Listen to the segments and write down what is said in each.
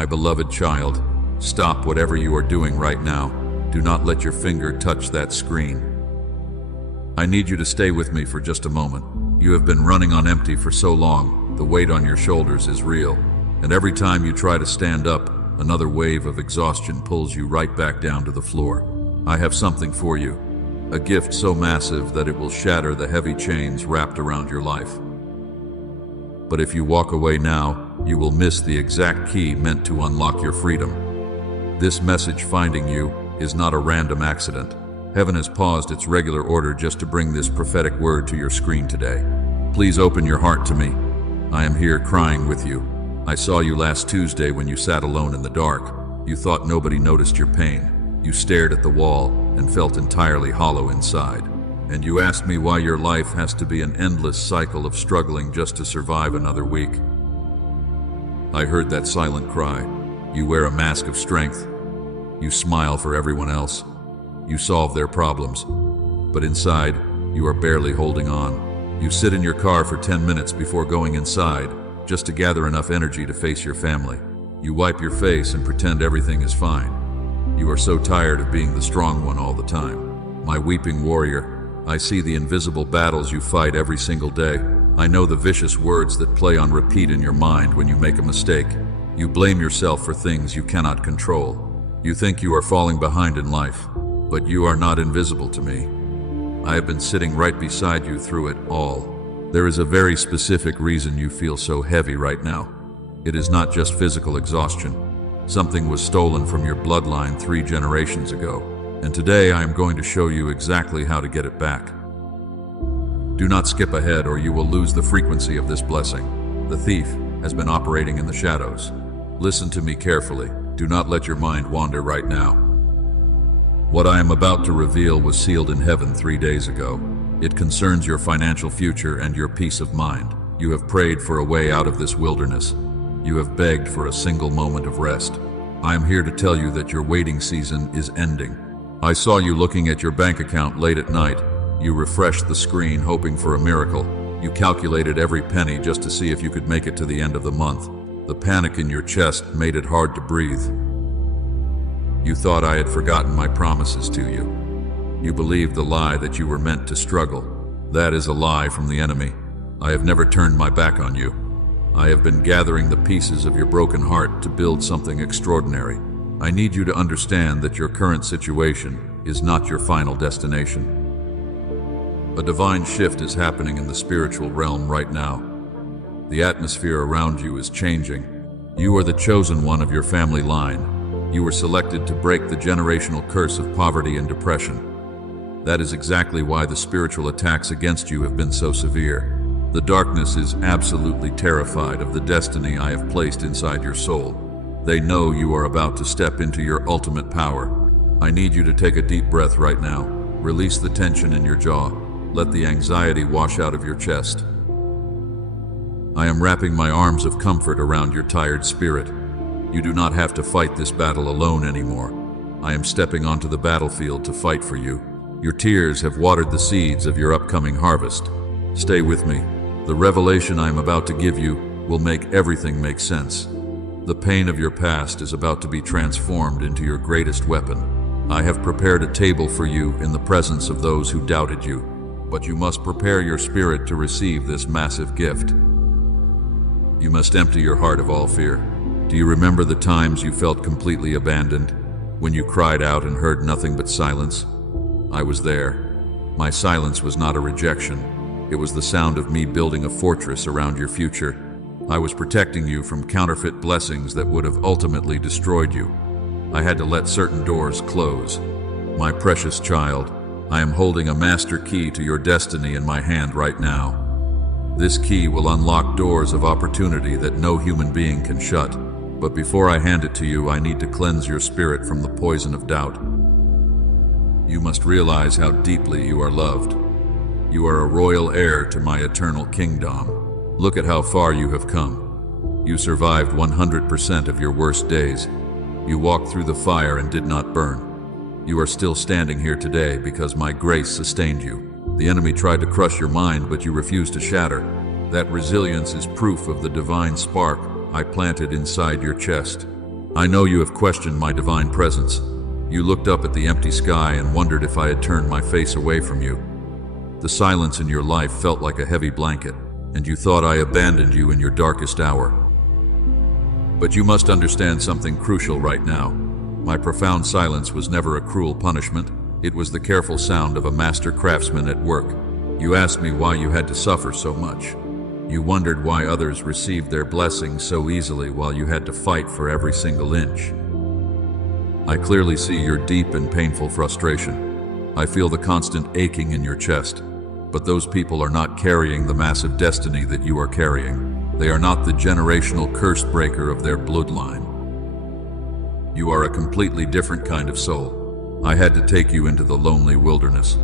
My beloved child, stop whatever you are doing right now. Do not let your finger touch that screen. I need you to stay with me for just a moment. You have been running on empty for so long, the weight on your shoulders is real. And every time you try to stand up, another wave of exhaustion pulls you right back down to the floor. I have something for you, a gift so massive that it will shatter the heavy chains wrapped around your life. But if you walk away now, you will miss the exact key meant to unlock your freedom. This message finding you is not a random accident. Heaven has paused its regular order just to bring this prophetic word to your screen today. Please open your heart to me. I am here crying with you. I saw you last Tuesday when you sat alone in the dark. You thought nobody noticed your pain. You stared at the wall and felt entirely hollow inside. And you asked me why your life has to be an endless cycle of struggling just to survive another week. I heard that silent cry. You wear a mask of strength. You smile for everyone else. You solve their problems. But inside, you are barely holding on. You sit in your car for 10 minutes before going inside, just to gather enough energy to face your family. You wipe your face and pretend everything is fine. You are so tired of being the strong one all the time. My weeping warrior, I see the invisible battles you fight every single day. I know the vicious words that play on repeat in your mind when you make a mistake. You blame yourself for things you cannot control. You think you are falling behind in life, but you are not invisible to me. I have been sitting right beside you through it all. There is a very specific reason you feel so heavy right now. It is not just physical exhaustion. Something was stolen from your bloodline 3 generations ago, and today I am going to show you exactly how to get it back. Do not skip ahead or you will lose the frequency of this blessing. The thief has been operating in the shadows. Listen to me carefully. Do not let your mind wander right now. What I am about to reveal was sealed in heaven 3 days ago. It concerns your financial future and your peace of mind. You have prayed for a way out of this wilderness. You have begged for a single moment of rest. I am here to tell you that your waiting season is ending. I saw you looking at your bank account late at night. You refreshed the screen hoping for a miracle. You calculated every penny just to see if you could make it to the end of the month. The panic in your chest made it hard to breathe. You thought I had forgotten my promises to you. You believed the lie that you were meant to struggle. That is a lie from the enemy. I have never turned my back on you. I have been gathering the pieces of your broken heart to build something extraordinary. I need you to understand that your current situation is not your final destination. A divine shift is happening in the spiritual realm right now. The atmosphere around you is changing. You are the chosen one of your family line. You were selected to break the generational curse of poverty and depression. That is exactly why the spiritual attacks against you have been so severe. The darkness is absolutely terrified of the destiny I have placed inside your soul. They know you are about to step into your ultimate power. I need you to take a deep breath right now. Release the tension in your jaw. Let the anxiety wash out of your chest. I am wrapping my arms of comfort around your tired spirit. You do not have to fight this battle alone anymore. I am stepping onto the battlefield to fight for you. Your tears have watered the seeds of your upcoming harvest. Stay with me. The revelation I am about to give you will make everything make sense. The pain of your past is about to be transformed into your greatest weapon. I have prepared a table for you in the presence of those who doubted you, but you must prepare your spirit to receive this massive gift. You must empty your heart of all fear. Do you remember the times you felt completely abandoned, when you cried out and heard nothing but silence? I was there. My silence was not a rejection. It was the sound of me building a fortress around your future. I was protecting you from counterfeit blessings that would have ultimately destroyed you. I had to let certain doors close. My precious child, I am holding a master key to your destiny in my hand right now. This key will unlock doors of opportunity that no human being can shut. But before I hand it to you, I need to cleanse your spirit from the poison of doubt. You must realize how deeply you are loved. You are a royal heir to my eternal kingdom. Look at how far you have come. You survived 100% of your worst days. You walked through the fire and did not burn. You are still standing here today because my grace sustained you. The enemy tried to crush your mind, but you refused to shatter. That resilience is proof of the divine spark I planted inside your chest. I know you have questioned my divine presence. You looked up at the empty sky and wondered if I had turned my face away from you. The silence in your life felt like a heavy blanket, and you thought I abandoned you in your darkest hour. But you must understand something crucial right now. My profound silence was never a cruel punishment. It was the careful sound of a master craftsman at work. You asked me why you had to suffer so much. You wondered why others received their blessings so easily while you had to fight for every single inch. I clearly see your deep and painful frustration. I feel the constant aching in your chest. But those people are not carrying the massive destiny that you are carrying. They are not the generational curse breaker of their bloodline. You are a completely different kind of soul. I had to take you into the lonely wilderness.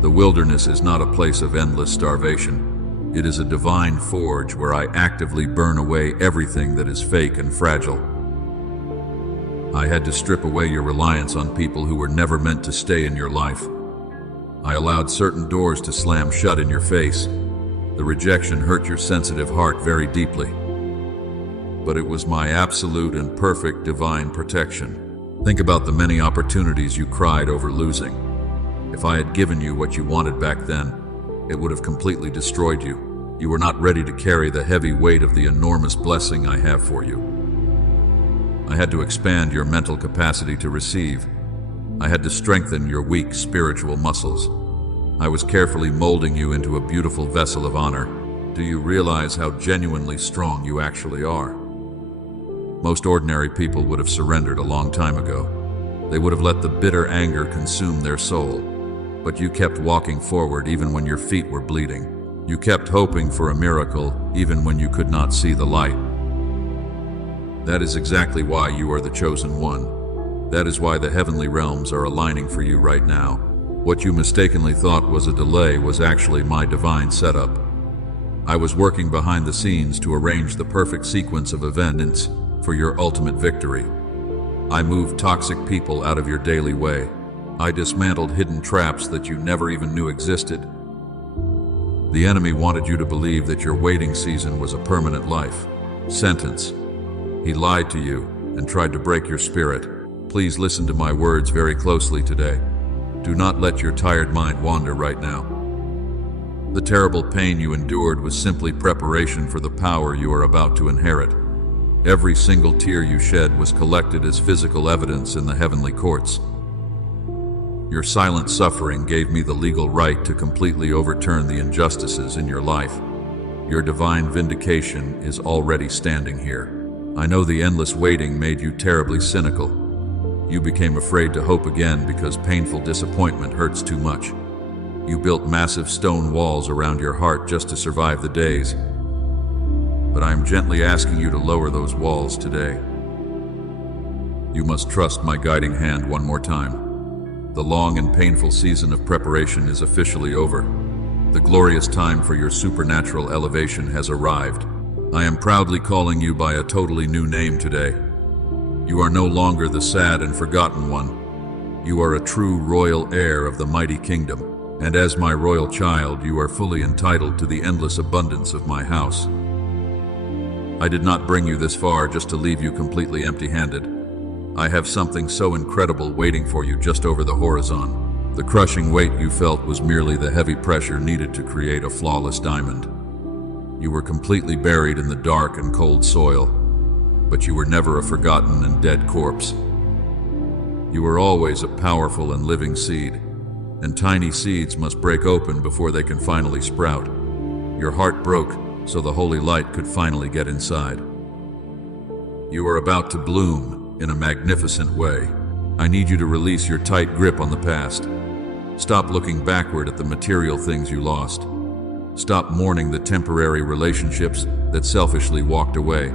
The wilderness is not a place of endless starvation. It is a divine forge where I actively burn away everything that is fake and fragile. I had to strip away your reliance on people who were never meant to stay in your life. I allowed certain doors to slam shut in your face. The rejection hurt your sensitive heart very deeply. But it was my absolute and perfect divine protection. Think about the many opportunities you cried over losing. If I had given you what you wanted back then, it would have completely destroyed you. You were not ready to carry the heavy weight of the enormous blessing I have for you. I had to expand your mental capacity to receive. I had to strengthen your weak spiritual muscles. I was carefully molding you into a beautiful vessel of honor. Do you realize how genuinely strong you actually are? Most ordinary people would have surrendered a long time ago. They would have let the bitter anger consume their soul. But you kept walking forward even when your feet were bleeding. You kept hoping for a miracle even when you could not see the light. That is exactly why you are the chosen one. That is why the heavenly realms are aligning for you right now. What you mistakenly thought was a delay was actually my divine setup. I was working behind the scenes to arrange the perfect sequence of events for your ultimate victory. I moved toxic people out of your daily way. I dismantled hidden traps that you never even knew existed. The enemy wanted you to believe that your waiting season was a permanent life sentence. He lied to you and tried to break your spirit. Please listen to my words very closely today. Do not let your tired mind wander right now. The terrible pain you endured was simply preparation for the power you are about to inherit. Every single tear you shed was collected as physical evidence in the heavenly courts. Your silent suffering gave me the legal right to completely overturn the injustices in your life. Your divine vindication is already standing here. I know the endless waiting made you terribly cynical. You became afraid to hope again because painful disappointment hurts too much. You built massive stone walls around your heart just to survive the days. But I am gently asking you to lower those walls today. You must trust my guiding hand one more time. The long and painful season of preparation is officially over. The glorious time for your supernatural elevation has arrived. I am proudly calling you by a totally new name today. You are no longer the sad and forgotten one. You are a true royal heir of the mighty kingdom, and as my royal child, you are fully entitled to the endless abundance of my house. I did not bring you this far just to leave you completely empty-handed. I have something so incredible waiting for you just over the horizon. The crushing weight you felt was merely the heavy pressure needed to create a flawless diamond. You were completely buried in the dark and cold soil, but you were never a forgotten and dead corpse. You were always a powerful and living seed, and tiny seeds must break open before they can finally sprout. Your heart broke so the holy light could finally get inside. You are about to bloom in a magnificent way. I need you to release your tight grip on the past. Stop looking backward at the material things you lost. Stop mourning the temporary relationships that selfishly walked away.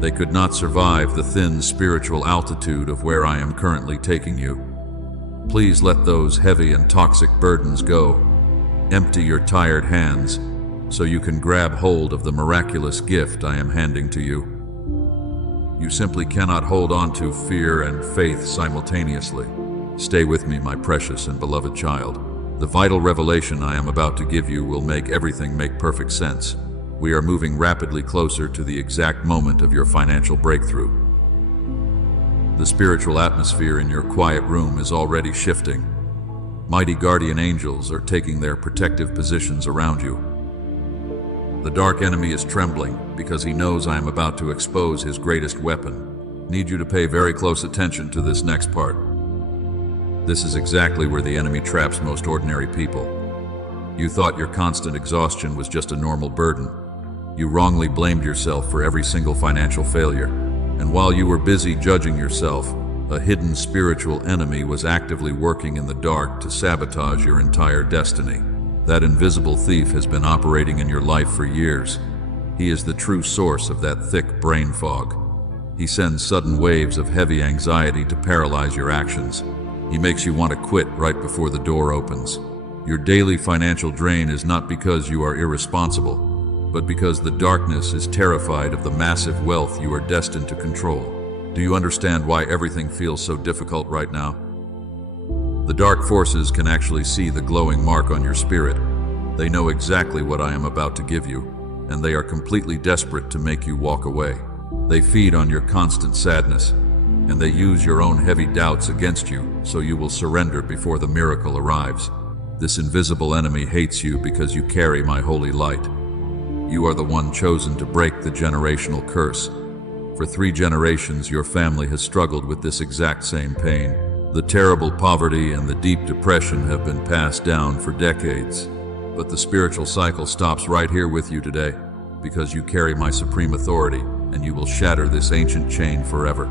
They could not survive the thin spiritual altitude of where I am currently taking you. Please let those heavy and toxic burdens go. Empty your tired hands so you can grab hold of the miraculous gift I am handing to you. You simply cannot hold on to fear and faith simultaneously. Stay with me, my precious and beloved child. The vital revelation I am about to give you will make everything make perfect sense. We are moving rapidly closer to the exact moment of your financial breakthrough. The spiritual atmosphere in your quiet room is already shifting. Mighty guardian angels are taking their protective positions around you. The dark enemy is trembling because he knows I am about to expose his greatest weapon. Need you to pay very close attention to this next part. This is exactly where the enemy traps most ordinary people. You thought your constant exhaustion was just a normal burden. You wrongly blamed yourself for every single financial failure. And while you were busy judging yourself, a hidden spiritual enemy was actively working in the dark to sabotage your entire destiny. That invisible thief has been operating in your life for years. He is the true source of that thick brain fog. He sends sudden waves of heavy anxiety to paralyze your actions. He makes you want to quit right before the door opens. Your daily financial drain is not because you are irresponsible, but because the darkness is terrified of the massive wealth you are destined to control. Do you understand why everything feels so difficult right now? The dark forces can actually see the glowing mark on your spirit. They know exactly what I am about to give you, and they are completely desperate to make you walk away. They feed on your constant sadness, and they use your own heavy doubts against you so you will surrender before the miracle arrives. This invisible enemy hates you because you carry my holy light. You are the one chosen to break the generational curse. For 3 generations, your family has struggled with this exact same pain. The terrible poverty and the deep depression have been passed down for decades. But the spiritual cycle stops right here with you today, because you carry my supreme authority, and you will shatter this ancient chain forever.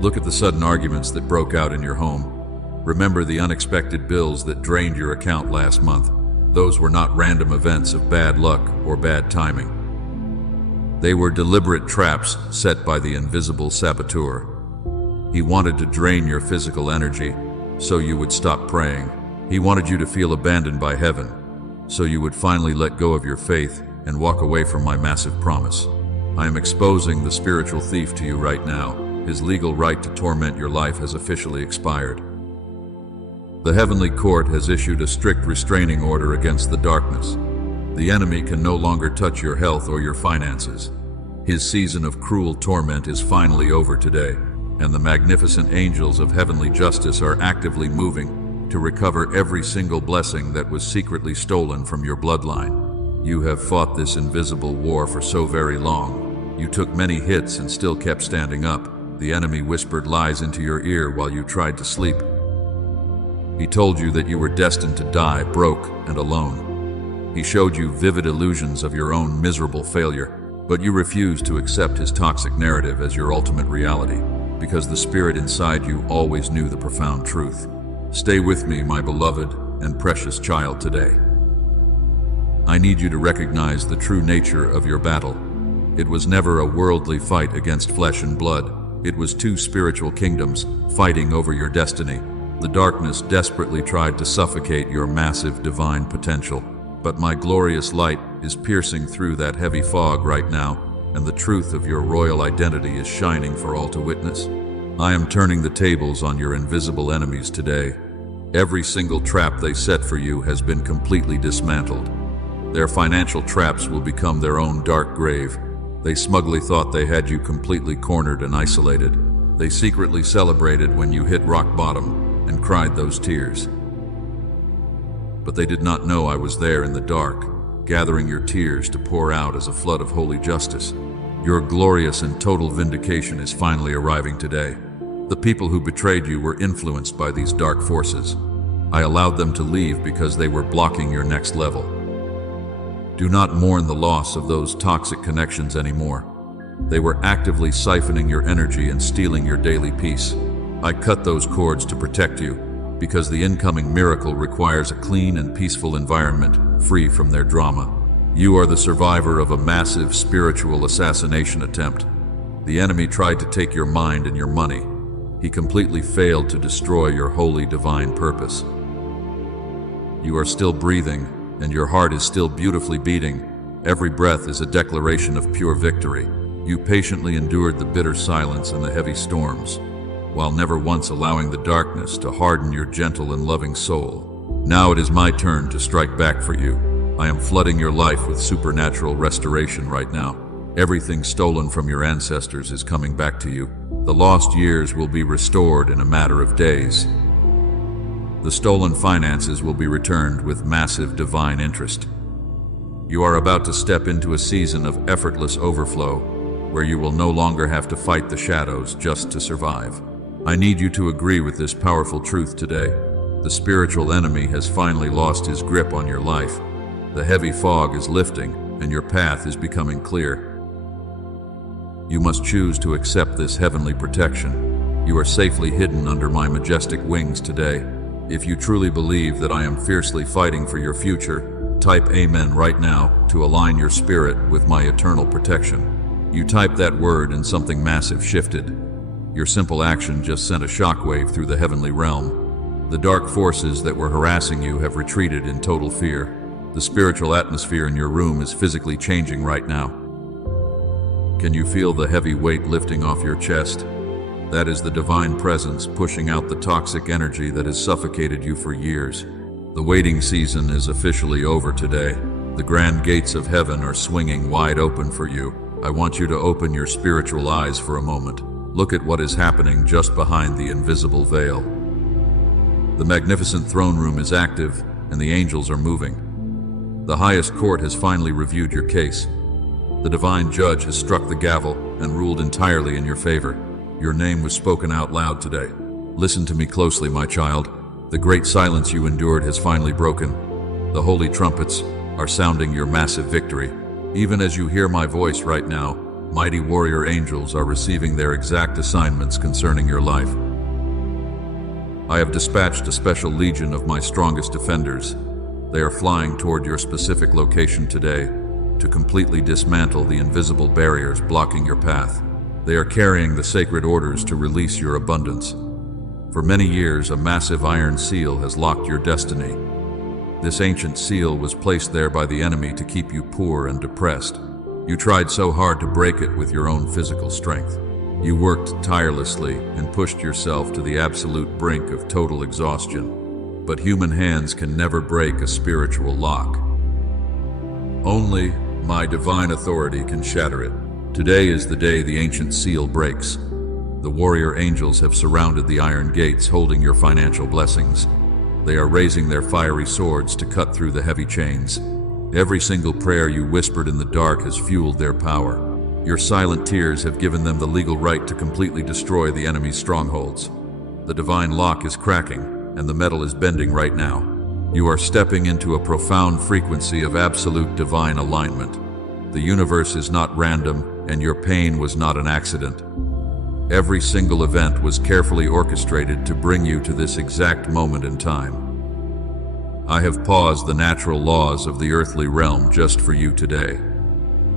Look at the sudden arguments that broke out in your home. Remember the unexpected bills that drained your account last month. Those were not random events of bad luck or bad timing. They were deliberate traps set by the invisible saboteur. He wanted to drain your physical energy so you would stop praying. He wanted you to feel abandoned by heaven so you would finally let go of your faith and walk away from my massive promise. I am exposing the spiritual thief to you right now. His legal right to torment your life has officially expired. The heavenly court has issued a strict restraining order against the darkness. The enemy can no longer touch your health or your finances. His season of cruel torment is finally over today, and the magnificent angels of heavenly justice are actively moving to recover every single blessing that was secretly stolen from your bloodline. You have fought this invisible war for so very long. You took many hits and still kept standing up. The enemy whispered lies into your ear while you tried to sleep. He told you that you were destined to die broke and alone. He showed you vivid illusions of your own miserable failure, but you refused to accept his toxic narrative as your ultimate reality, because the spirit inside you always knew the profound truth. Stay with me, my beloved and precious child, today. I need you to recognize the true nature of your battle. It was never a worldly fight against flesh and blood. It was 2 spiritual kingdoms fighting over your destiny. The darkness desperately tried to suffocate your massive divine potential, but my glorious light is piercing through that heavy fog right now, and the truth of your royal identity is shining for all to witness. I am turning the tables on your invisible enemies today. Every single trap they set for you has been completely dismantled. Their financial traps will become their own dark grave. They smugly thought they had you completely cornered and isolated. They secretly celebrated when you hit rock bottom and cried those tears. But they did not know I was there in the dark, gathering your tears to pour out as a flood of holy justice. Your glorious and total vindication is finally arriving today. The people who betrayed you were influenced by these dark forces. I allowed them to leave because they were blocking your next level. Do not mourn the loss of those toxic connections anymore. They were actively siphoning your energy and stealing your daily peace. I cut those cords to protect you, because the incoming miracle requires a clean and peaceful environment, free from their drama. You are the survivor of a massive spiritual assassination attempt. The enemy tried to take your mind and your money. He completely failed to destroy your holy divine purpose. You are still breathing, and your heart is still beautifully beating. Every breath is a declaration of pure victory. You patiently endured the bitter silence and the heavy storms, while never once allowing the darkness to harden your gentle and loving soul. Now it is my turn to strike back for you. I am flooding your life with supernatural restoration right now. Everything stolen from your ancestors is coming back to you. The lost years will be restored in a matter of days. The stolen finances will be returned with massive divine interest. You are about to step into a season of effortless overflow, where you will no longer have to fight the shadows just to survive. I need you to agree with this powerful truth today. The spiritual enemy has finally lost his grip on your life. The heavy fog is lifting, and your path is becoming clear. You must choose to accept this heavenly protection. You are safely hidden under my majestic wings today. If you truly believe that I am fiercely fighting for your future, type Amen right now to align your spirit with my eternal protection. You type that word and something massive shifted. Your simple action just sent a shockwave through the heavenly realm. The dark forces that were harassing you have retreated in total fear. The spiritual atmosphere in your room is physically changing right now. Can you feel the heavy weight lifting off your chest? That is the divine presence pushing out the toxic energy that has suffocated you for years. The waiting season is officially over today. The grand gates of heaven are swinging wide open for you. I want you to open your spiritual eyes for a moment. Look at what is happening just behind the invisible veil. The magnificent throne room is active, and the angels are moving. The highest court has finally reviewed your case. The divine judge has struck the gavel and ruled entirely in your favor. Your name was spoken out loud today. Listen to me closely, my child. The great silence you endured has finally broken. The holy trumpets are sounding your massive victory. Even as you hear my voice right now, mighty warrior angels are receiving their exact assignments concerning your life. I have dispatched a special legion of my strongest defenders. They are flying toward your specific location today to completely dismantle the invisible barriers blocking your path. They are carrying the sacred orders to release your abundance. For many years, a massive iron seal has locked your destiny. This ancient seal was placed there by the enemy to keep you poor and depressed. You tried so hard to break it with your own physical strength. You worked tirelessly and pushed yourself to the absolute brink of total exhaustion. But human hands can never break a spiritual lock. Only my divine authority can shatter it. Today is the day the ancient seal breaks. The warrior angels have surrounded the iron gates holding your financial blessings. They are raising their fiery swords to cut through the heavy chains. Every single prayer you whispered in the dark has fueled their power. Your silent tears have given them the legal right to completely destroy the enemy's strongholds. The divine lock is cracking, and the metal is bending right now. You are stepping into a profound frequency of absolute divine alignment. The universe is not random, and your pain was not an accident. Every single event was carefully orchestrated to bring you to this exact moment in time. I have paused the natural laws of the earthly realm just for you today.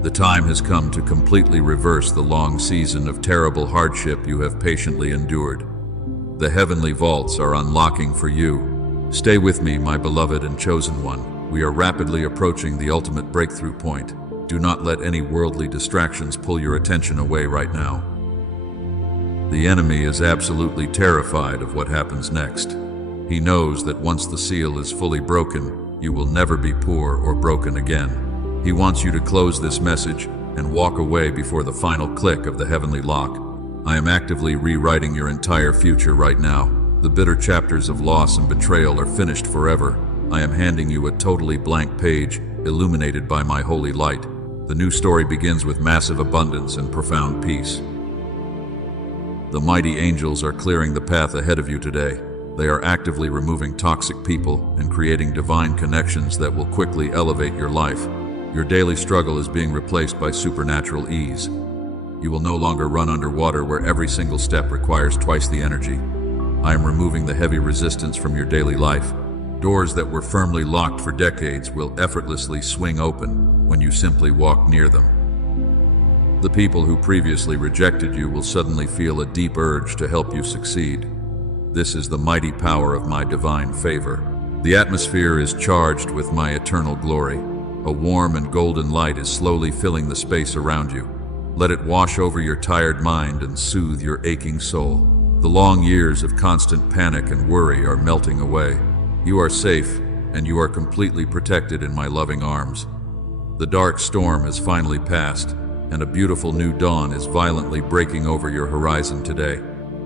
The time has come to completely reverse the long season of terrible hardship you have patiently endured. The heavenly vaults are unlocking for you. Stay with me, my beloved and chosen one. We are rapidly approaching the ultimate breakthrough point. Do not let any worldly distractions pull your attention away right now. The enemy is absolutely terrified of what happens next. He knows that once the seal is fully broken, you will never be poor or broken again. He wants you to close this message and walk away before the final click of the heavenly lock. I am actively rewriting your entire future right now. The bitter chapters of loss and betrayal are finished forever. I am handing you a totally blank page, illuminated by my holy light. The new story begins with massive abundance and profound peace. The mighty angels are clearing the path ahead of you today. They are actively removing toxic people and creating divine connections that will quickly elevate your life. Your daily struggle is being replaced by supernatural ease. You will no longer run underwater where every single step requires twice the energy. I am removing the heavy resistance from your daily life. Doors that were firmly locked for decades will effortlessly swing open when you simply walk near them. The people who previously rejected you will suddenly feel a deep urge to help you succeed. This is the mighty power of my divine favor. The atmosphere is charged with my eternal glory. A warm and golden light is slowly filling the space around you. Let it wash over your tired mind and soothe your aching soul. The long years of constant panic and worry are melting away. You are safe, and you are completely protected in my loving arms. The dark storm has finally passed, and a beautiful new dawn is violently breaking over your horizon today.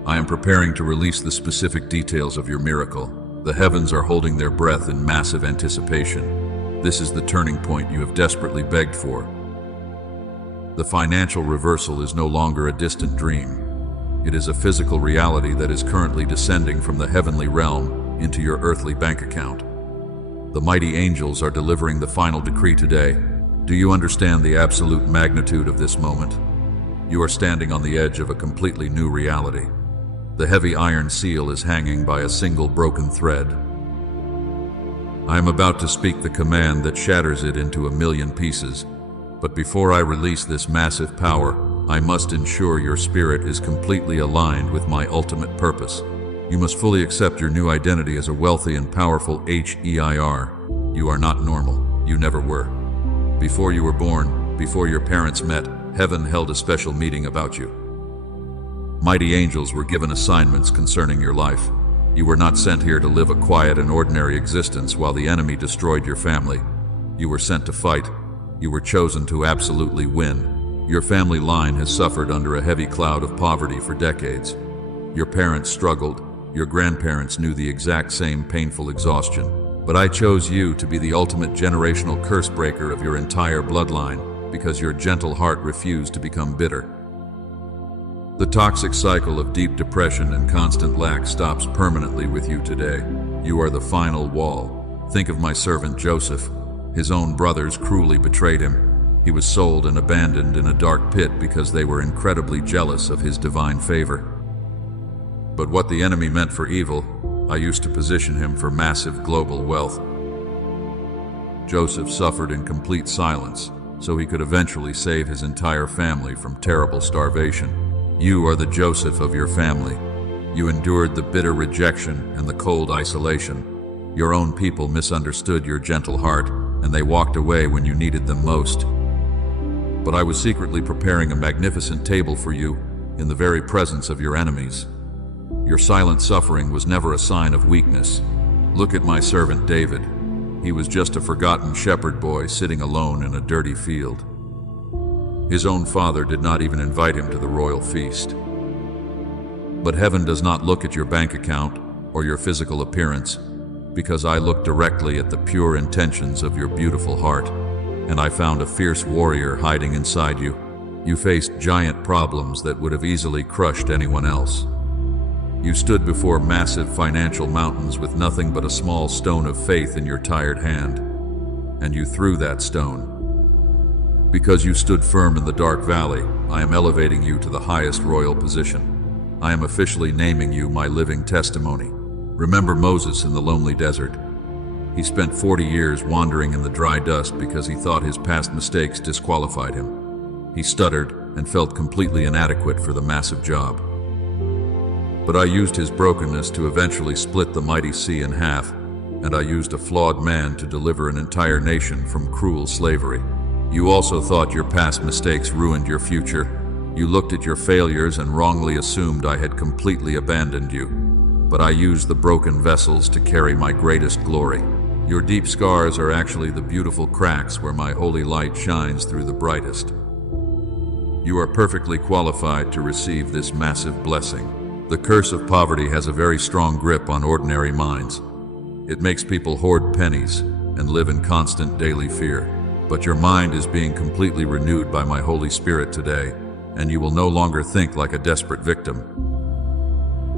I am preparing to release the specific details of your miracle. The heavens are holding their breath in massive anticipation. This is the turning point you have desperately begged for. The financial reversal is no longer a distant dream. It is a physical reality that is currently descending from the heavenly realm into your earthly bank account. The mighty angels are delivering the final decree today. Do you understand the absolute magnitude of this moment? You are standing on the edge of a completely new reality. The heavy iron seal is hanging by a single broken thread. I am about to speak the command that shatters it into a million pieces. But before I release this massive power, I must ensure your spirit is completely aligned with my ultimate purpose. You must fully accept your new identity as a wealthy and powerful heir. You are not normal. You never were. Before you were born, before your parents met, heaven held a special meeting about you. Mighty angels were given assignments concerning your life. You were not sent here to live a quiet and ordinary existence while the enemy destroyed your family. You were sent to fight. You were chosen to absolutely win. Your family line has suffered under a heavy cloud of poverty for decades. Your parents struggled. Your grandparents knew the exact same painful exhaustion. But I chose you to be the ultimate generational curse breaker of your entire bloodline because your gentle heart refused to become bitter. The toxic cycle of deep depression and constant lack stops permanently with you today. You are the final wall. Think of my servant Joseph. His own brothers cruelly betrayed him. He was sold and abandoned in a dark pit because they were incredibly jealous of his divine favor. But what the enemy meant for evil, I used to position him for massive global wealth. Joseph suffered in complete silence, so he could eventually save his entire family from terrible starvation. You are the Joseph of your family. You endured the bitter rejection and the cold isolation. Your own people misunderstood your gentle heart, and they walked away when you needed them most. But I was secretly preparing a magnificent table for you in the very presence of your enemies. Your silent suffering was never a sign of weakness. Look at my servant David. He was just a forgotten shepherd boy sitting alone in a dirty field. His own father did not even invite him to the royal feast. But heaven does not look at your bank account or your physical appearance, because I look directly at the pure intentions of your beautiful heart, and I found a fierce warrior hiding inside you. You faced giant problems that would have easily crushed anyone else. You stood before massive financial mountains with nothing but a small stone of faith in your tired hand, and you threw that stone. Because you stood firm in the dark valley, I am elevating you to the highest royal position. I am officially naming you my living testimony. Remember Moses in the lonely desert. He spent 40 years wandering in the dry dust because he thought his past mistakes disqualified him. He stuttered and felt completely inadequate for the massive job. But I used his brokenness to eventually split the mighty sea in half, and I used a flawed man to deliver an entire nation from cruel slavery. You also thought your past mistakes ruined your future. You looked at your failures and wrongly assumed I had completely abandoned you. But I used the broken vessels to carry my greatest glory. Your deep scars are actually the beautiful cracks where my holy light shines through the brightest. You are perfectly qualified to receive this massive blessing. The curse of poverty has a very strong grip on ordinary minds. It makes people hoard pennies and live in constant daily fear. But your mind is being completely renewed by my Holy Spirit today, and you will no longer think like a desperate victim.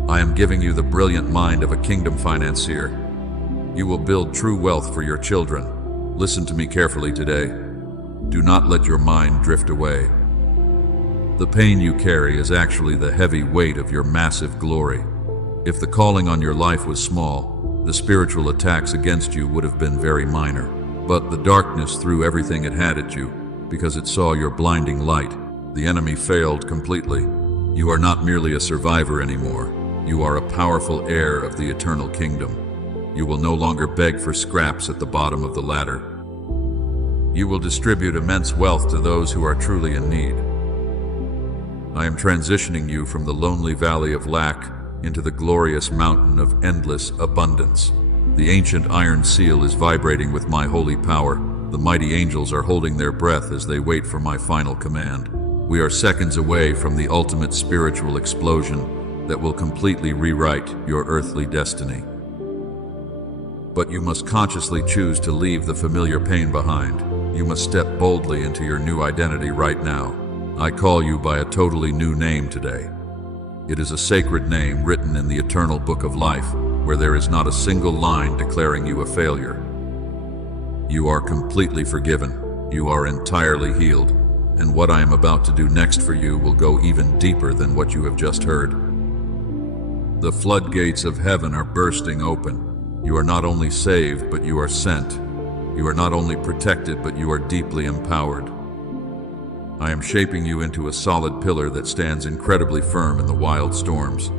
I am giving you the brilliant mind of a kingdom financier. You will build true wealth for your children. Listen to me carefully today. Do not let your mind drift away. The pain you carry is actually the heavy weight of your massive glory. If the calling on your life was small, the spiritual attacks against you would have been very minor. But the darkness threw everything it had at you because it saw your blinding light. The enemy failed completely. You are not merely a survivor anymore. You are a powerful heir of the eternal kingdom. You will no longer beg for scraps at the bottom of the ladder. You will distribute immense wealth to those who are truly in need. I am transitioning you from the lonely valley of lack into the glorious mountain of endless abundance. The ancient iron seal is vibrating with my holy power. The mighty angels are holding their breath as they wait for my final command. We are seconds away from the ultimate spiritual explosion that will completely rewrite your earthly destiny. But you must consciously choose to leave the familiar pain behind. You must step boldly into your new identity right now. I call you by a totally new name today. It is a sacred name written in the eternal book of life, where there is not a single line declaring you a failure. You are completely forgiven. You are entirely healed. And what I am about to do next for you will go even deeper than what you have just heard. The floodgates of heaven are bursting open. You are not only saved, but you are sent. You are not only protected, but you are deeply empowered. I am shaping you into a solid pillar that stands incredibly firm in the wild storms.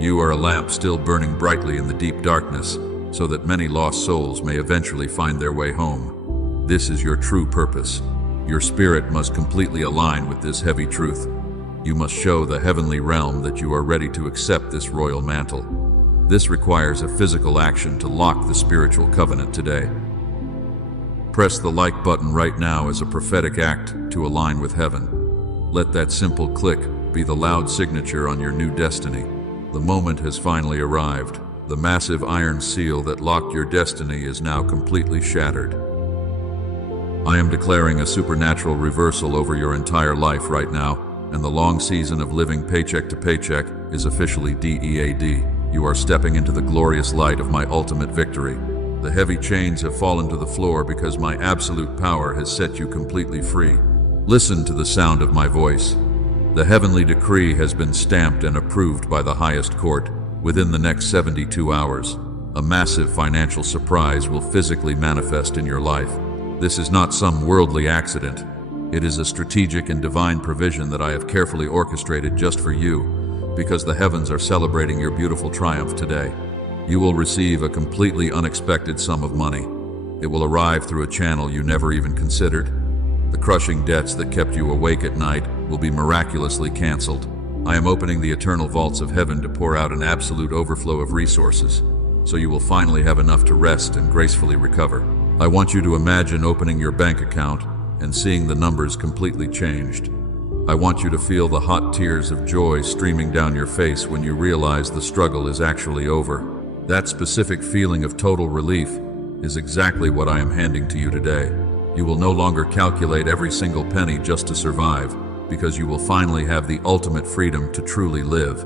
You are a lamp still burning brightly in the deep darkness, so that many lost souls may eventually find their way home. This is your true purpose. Your spirit must completely align with this heavy truth. You must show the heavenly realm that you are ready to accept this royal mantle. This requires a physical action to lock the spiritual covenant today. Press the like button right now as a prophetic act to align with heaven. Let that simple click be the loud signature on your new destiny. The moment has finally arrived. The massive iron seal that locked your destiny is now completely shattered. I am declaring a supernatural reversal over your entire life right now, and the long season of living paycheck to paycheck is officially DEAD. You are stepping into the glorious light of my ultimate victory. The heavy chains have fallen to the floor because my absolute power has set you completely free. Listen to the sound of my voice. The heavenly decree has been stamped and approved by the highest court. Within the next 72 hours, a massive financial surprise will physically manifest in your life. This is not some worldly accident. It is a strategic and divine provision that I have carefully orchestrated just for you, because the heavens are celebrating your beautiful triumph today. You will receive a completely unexpected sum of money. It will arrive through a channel you never even considered. The crushing debts that kept you awake at night will be miraculously canceled. I am opening the eternal vaults of heaven to pour out an absolute overflow of resources, so you will finally have enough to rest and gracefully recover. I want you to imagine opening your bank account and seeing the numbers completely changed. I want you to feel the hot tears of joy streaming down your face when you realize the struggle is actually over. That specific feeling of total relief is exactly what I am handing to you today. You will no longer calculate every single penny just to survive, because you will finally have the ultimate freedom to truly live.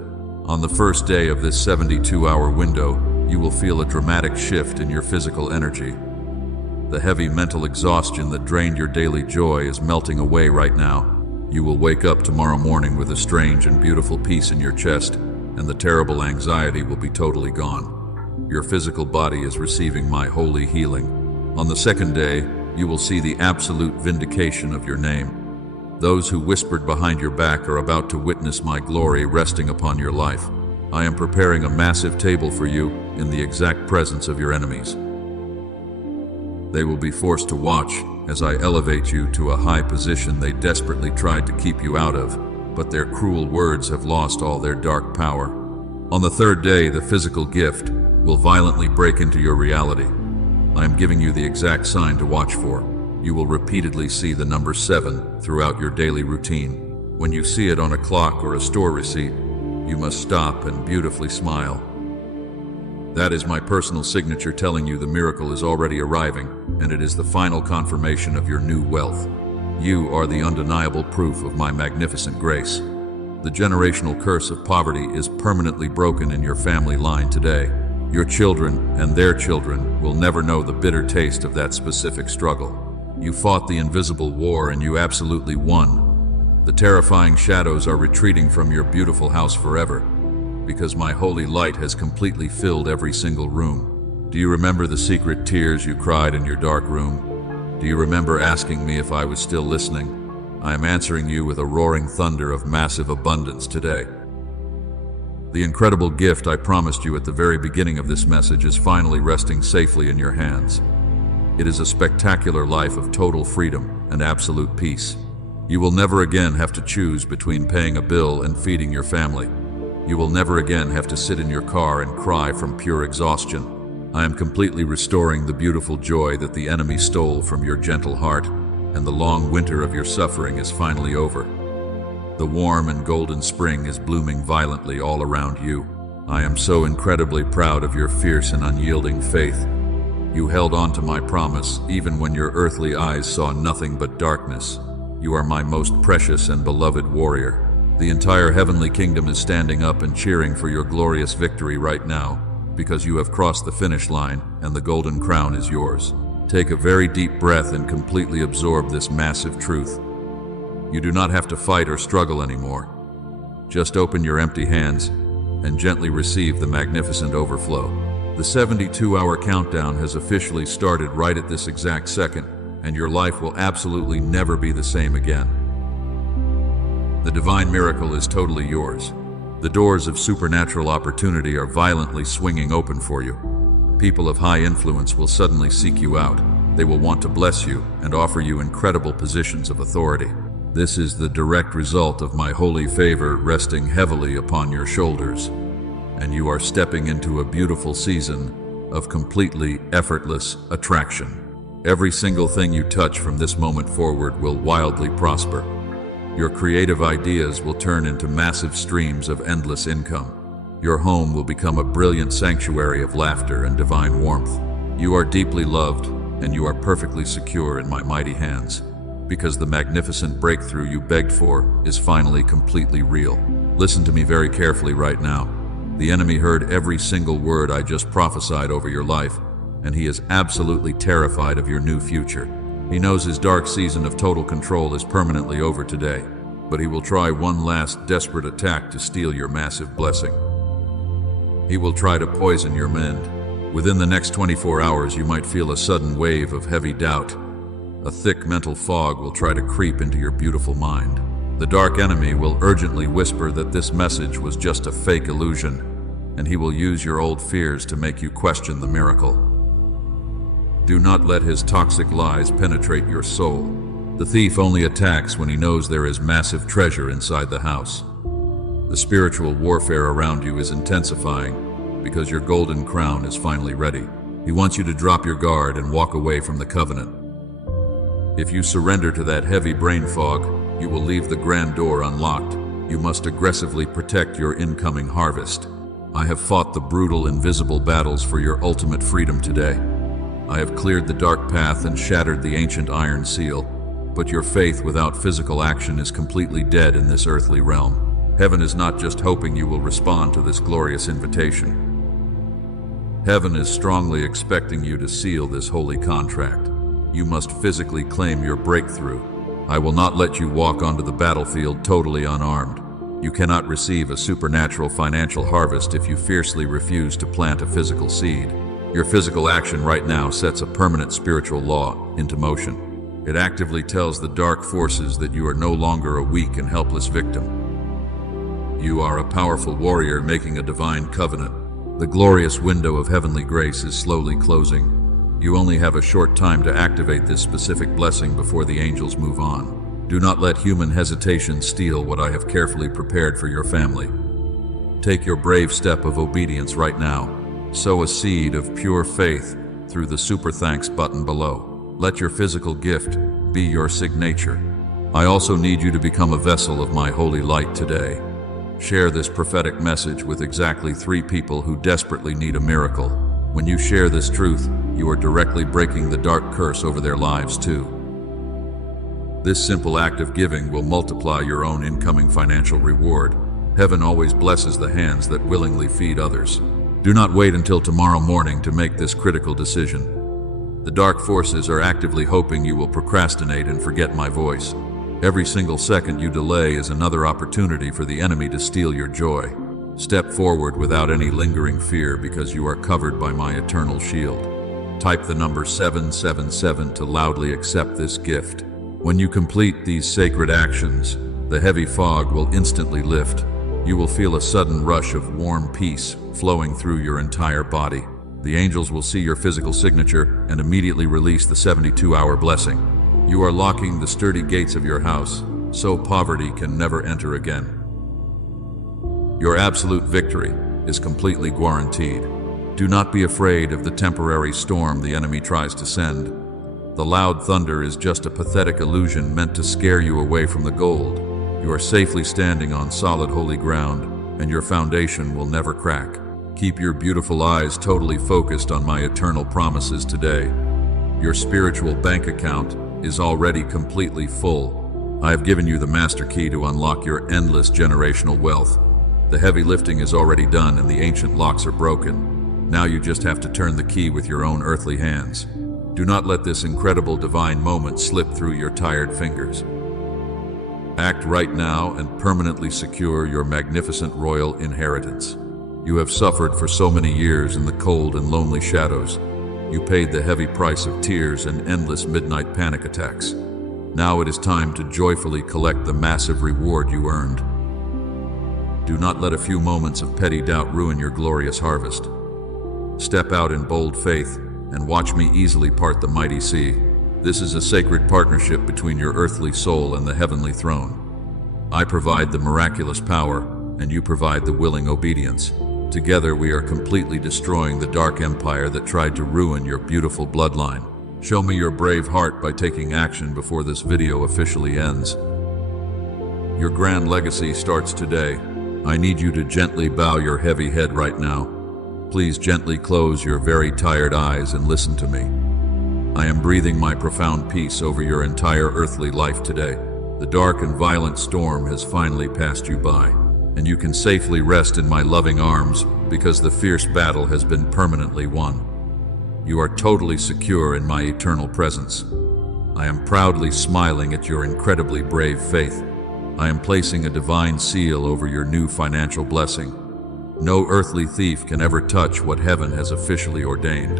On the first day of this 72-hour window, you will feel a dramatic shift in your physical energy. The heavy mental exhaustion that drained your daily joy is melting away right now. You will wake up tomorrow morning with a strange and beautiful peace in your chest, and the terrible anxiety will be totally gone. Your physical body is receiving my holy healing. On the second day, you will see the absolute vindication of your name. Those who whispered behind your back are about to witness my glory resting upon your life. I am preparing a massive table for you in the exact presence of your enemies. They will be forced to watch as I elevate you to a high position they desperately tried to keep you out of, but their cruel words have lost all their dark power. On the third day, the physical gift will violently break into your reality. I am giving you the exact sign to watch for. You will repeatedly see the number 7 throughout your daily routine. When you see it on a clock or a store receipt, you must stop and beautifully smile. That is my personal signature telling you the miracle is already arriving, and it is the final confirmation of your new wealth. You are the undeniable proof of my magnificent grace. The generational curse of poverty is permanently broken in your family line today. Your children and their children will never know the bitter taste of that specific struggle. You fought the invisible war and you absolutely won. The terrifying shadows are retreating from your beautiful house forever, because my holy light has completely filled every single room. Do you remember the secret tears you cried in your dark room? Do you remember asking me if I was still listening? I am answering you with a roaring thunder of massive abundance today. The incredible gift I promised you at the very beginning of this message is finally resting safely in your hands. It is a spectacular life of total freedom and absolute peace. You will never again have to choose between paying a bill and feeding your family. You will never again have to sit in your car and cry from pure exhaustion. I am completely restoring the beautiful joy that the enemy stole from your gentle heart, and the long winter of your suffering is finally over. The warm and golden spring is blooming violently all around you. I am so incredibly proud of your fierce and unyielding faith. You held on to my promise even when your earthly eyes saw nothing but darkness. You are my most precious and beloved warrior. The entire heavenly kingdom is standing up and cheering for your glorious victory right now, because you have crossed the finish line and the golden crown is yours. Take a very deep breath and completely absorb this massive truth. You do not have to fight or struggle anymore. Just open your empty hands and gently receive the magnificent overflow. The 72-hour countdown has officially started right at this exact second, and your life will absolutely never be the same again. The divine miracle is totally yours. The doors of supernatural opportunity are violently swinging open for you. People of high influence will suddenly seek you out. They will want to bless you and offer you incredible positions of authority. This is the direct result of my holy favor resting heavily upon your shoulders, and you are stepping into a beautiful season of completely effortless attraction. Every single thing you touch from this moment forward will wildly prosper. Your creative ideas will turn into massive streams of endless income. Your home will become a brilliant sanctuary of laughter and divine warmth. You are deeply loved, and you are perfectly secure in my mighty hands, because the magnificent breakthrough you begged for is finally completely real. Listen to me very carefully right now. The enemy heard every single word I just prophesied over your life, and he is absolutely terrified of your new future. He knows his dark season of total control is permanently over today, but he will try one last desperate attack to steal your massive blessing. He will try to poison your mind. Within the next 24 hours, you might feel a sudden wave of heavy doubt. A thick mental fog will try to creep into your beautiful mind. The dark enemy will urgently whisper that this message was just a fake illusion, and he will use your old fears to make you question the miracle. Do not let his toxic lies penetrate your soul. The thief only attacks when he knows there is massive treasure inside the house. The spiritual warfare around you is intensifying because your golden crown is finally ready. He wants you to drop your guard and walk away from the covenant. If you surrender to that heavy brain fog, you will leave the grand door unlocked. You must aggressively protect your incoming harvest. I have fought the brutal, invisible battles for your ultimate freedom today. I have cleared the dark path and shattered the ancient iron seal, but your faith without physical action is completely dead in this earthly realm. Heaven is not just hoping you will respond to this glorious invitation. Heaven is strongly expecting you to seal this holy contract. You must physically claim your breakthrough. I will not let you walk onto the battlefield totally unarmed. You cannot receive a supernatural financial harvest if you fiercely refuse to plant a physical seed. Your physical action right now sets a permanent spiritual law into motion. It actively tells the dark forces that you are no longer a weak and helpless victim. You are a powerful warrior making a divine covenant. The glorious window of heavenly grace is slowly closing. You only have a short time to activate this specific blessing before the angels move on. Do not let human hesitation steal what I have carefully prepared for your family. Take your brave step of obedience right now. Sow a seed of pure faith through the super thanks button below. Let your physical gift be your signature. I also need you to become a vessel of my holy light today. Share this prophetic message with exactly 3 people who desperately need a miracle. When you share this truth, you are directly breaking the dark curse over their lives too. This simple act of giving will multiply your own incoming financial reward. Heaven always blesses the hands that willingly feed others. Do not wait until tomorrow morning to make this critical decision. The dark forces are actively hoping you will procrastinate and forget my voice. Every single second you delay is another opportunity for the enemy to steal your joy. Step forward without any lingering fear because you are covered by my eternal shield. Type the number 777 to loudly accept this gift. When you complete these sacred actions, the heavy fog will instantly lift. You will feel a sudden rush of warm peace flowing through your entire body. The angels will see your physical signature and immediately release the 72-hour blessing. You are locking the sturdy gates of your house, so poverty can never enter again. Your absolute victory is completely guaranteed. Do not be afraid of the temporary storm the enemy tries to send. The loud thunder is just a pathetic illusion meant to scare you away from the gold. You are safely standing on solid holy ground, and your foundation will never crack. Keep your beautiful eyes totally focused on my eternal promises today. Your spiritual bank account is already completely full. I have given you the master key to unlock your endless generational wealth. The heavy lifting is already done and the ancient locks are broken. Now you just have to turn the key with your own earthly hands. Do not let this incredible divine moment slip through your tired fingers. Act right now and permanently secure your magnificent royal inheritance. You have suffered for so many years in the cold and lonely shadows. You paid the heavy price of tears and endless midnight panic attacks. Now it is time to joyfully collect the massive reward you earned. Do not let a few moments of petty doubt ruin your glorious harvest. Step out in bold faith and watch me easily part the mighty sea. This is a sacred partnership between your earthly soul and the heavenly throne. I provide the miraculous power, and you provide the willing obedience. Together we are completely destroying the dark empire that tried to ruin your beautiful bloodline. Show me your brave heart by taking action before this video officially ends. Your grand legacy starts today. I need you to gently bow your heavy head right now. Please gently close your very tired eyes and listen to me. I am breathing my profound peace over your entire earthly life today. The dark and violent storm has finally passed you by, and you can safely rest in my loving arms because the fierce battle has been permanently won. You are totally secure in my eternal presence. I am proudly smiling at your incredibly brave faith. I am placing a divine seal over your new financial blessing. No earthly thief can ever touch what heaven has officially ordained.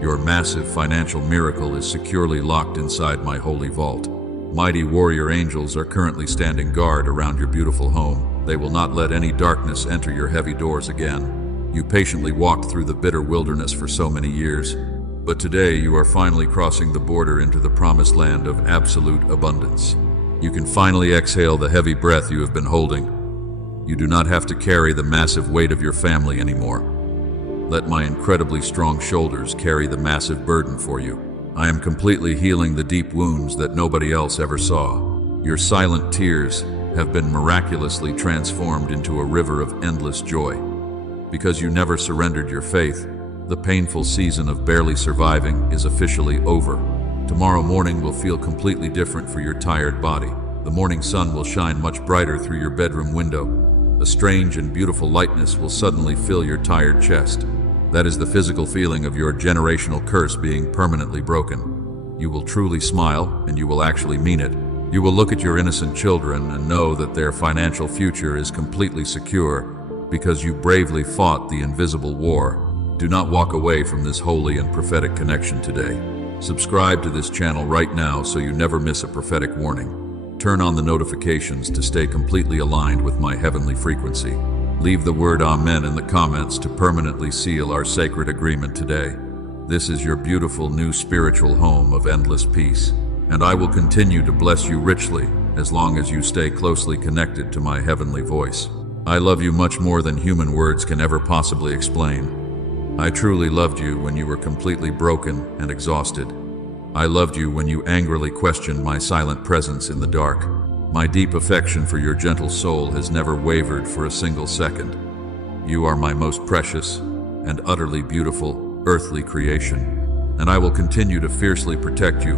Your massive financial miracle is securely locked inside my holy vault. Mighty warrior angels are currently standing guard around your beautiful home. They will not let any darkness enter your heavy doors again. You patiently walked through the bitter wilderness for so many years, but today you are finally crossing the border into the promised land of absolute abundance. You can finally exhale the heavy breath you have been holding. You do not have to carry the massive weight of your family anymore. Let my incredibly strong shoulders carry the massive burden for you. I am completely healing the deep wounds that nobody else ever saw. Your silent tears have been miraculously transformed into a river of endless joy. Because you never surrendered your faith, the painful season of barely surviving is officially over. Tomorrow morning will feel completely different for your tired body. The morning sun will shine much brighter through your bedroom window. A strange and beautiful lightness will suddenly fill your tired chest. That is the physical feeling of your generational curse being permanently broken. You will truly smile, and you will actually mean it. You will look at your innocent children and know that their financial future is completely secure because you bravely fought the invisible war. Do not walk away from this holy and prophetic connection today. Subscribe to this channel right now so you never miss a prophetic warning. Turn on the notifications to stay completely aligned with my heavenly frequency. Leave the word Amen in the comments to permanently seal our sacred agreement today. This is your beautiful new spiritual home of endless peace, and I will continue to bless you richly as long as you stay closely connected to my heavenly voice. I love you much more than human words can ever possibly explain. I truly loved you when you were completely broken and exhausted. I loved you when you angrily questioned my silent presence in the dark. My deep affection for your gentle soul has never wavered for a single second. You are my most precious and utterly beautiful earthly creation, and I will continue to fiercely protect you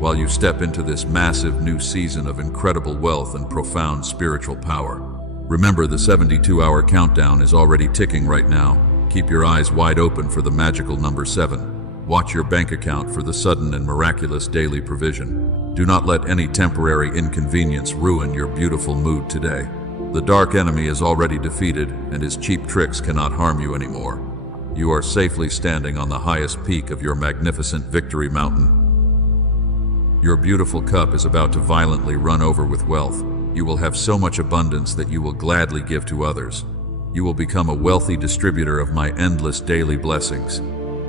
while you step into this massive new season of incredible wealth and profound spiritual power. Remember, the 72-hour countdown is already ticking right now. Keep your eyes wide open for the magical number 7. Watch your bank account for the sudden and miraculous daily provision. Do not let any temporary inconvenience ruin your beautiful mood today. The dark enemy is already defeated, and his cheap tricks cannot harm you anymore. You are safely standing on the highest peak of your magnificent victory mountain. Your beautiful cup is about to violently run over with wealth. You will have so much abundance that you will gladly give to others. You will become a wealthy distributor of my endless daily blessings.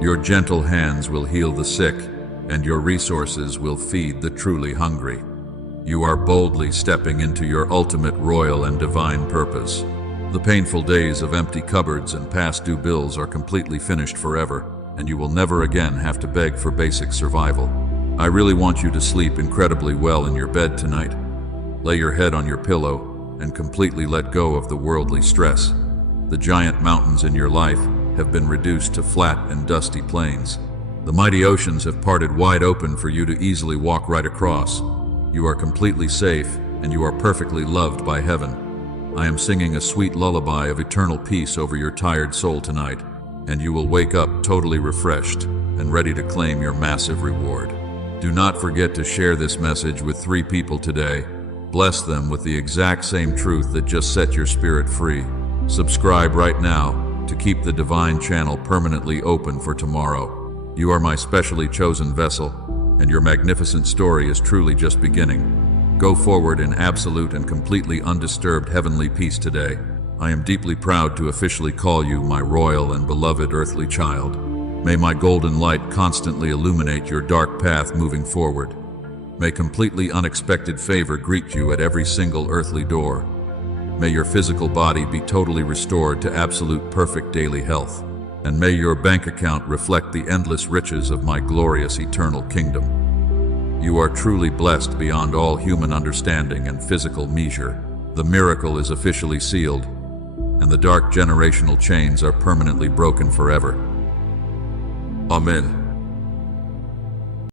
Your gentle hands will heal the sick, and your resources will feed the truly hungry. You are boldly stepping into your ultimate royal and divine purpose. The painful days of empty cupboards and past due bills are completely finished forever, and you will never again have to beg for basic survival. I really want you to sleep incredibly well in your bed tonight. Lay your head on your pillow and completely let go of the worldly stress. The giant mountains in your life have been reduced to flat and dusty plains. The mighty oceans have parted wide open for you to easily walk right across. You are completely safe, and you are perfectly loved by heaven. I am singing a sweet lullaby of eternal peace over your tired soul tonight, and you will wake up totally refreshed and ready to claim your massive reward. Do not forget to share this message with 3 people today. Bless them with the exact same truth that just set your spirit free. Subscribe right now to keep the divine channel permanently open for tomorrow. You are my specially chosen vessel, and your magnificent story is truly just beginning. Go forward in absolute and completely undisturbed heavenly peace today. I am deeply proud to officially call you my royal and beloved earthly child. May my golden light constantly illuminate your dark path moving forward. May completely unexpected favor greet you at every single earthly door. May your physical body be totally restored to absolute perfect daily health. And may your bank account reflect the endless riches of my glorious eternal kingdom. You are truly blessed beyond all human understanding and physical measure. The miracle is officially sealed, and the dark generational chains are permanently broken forever. Amen.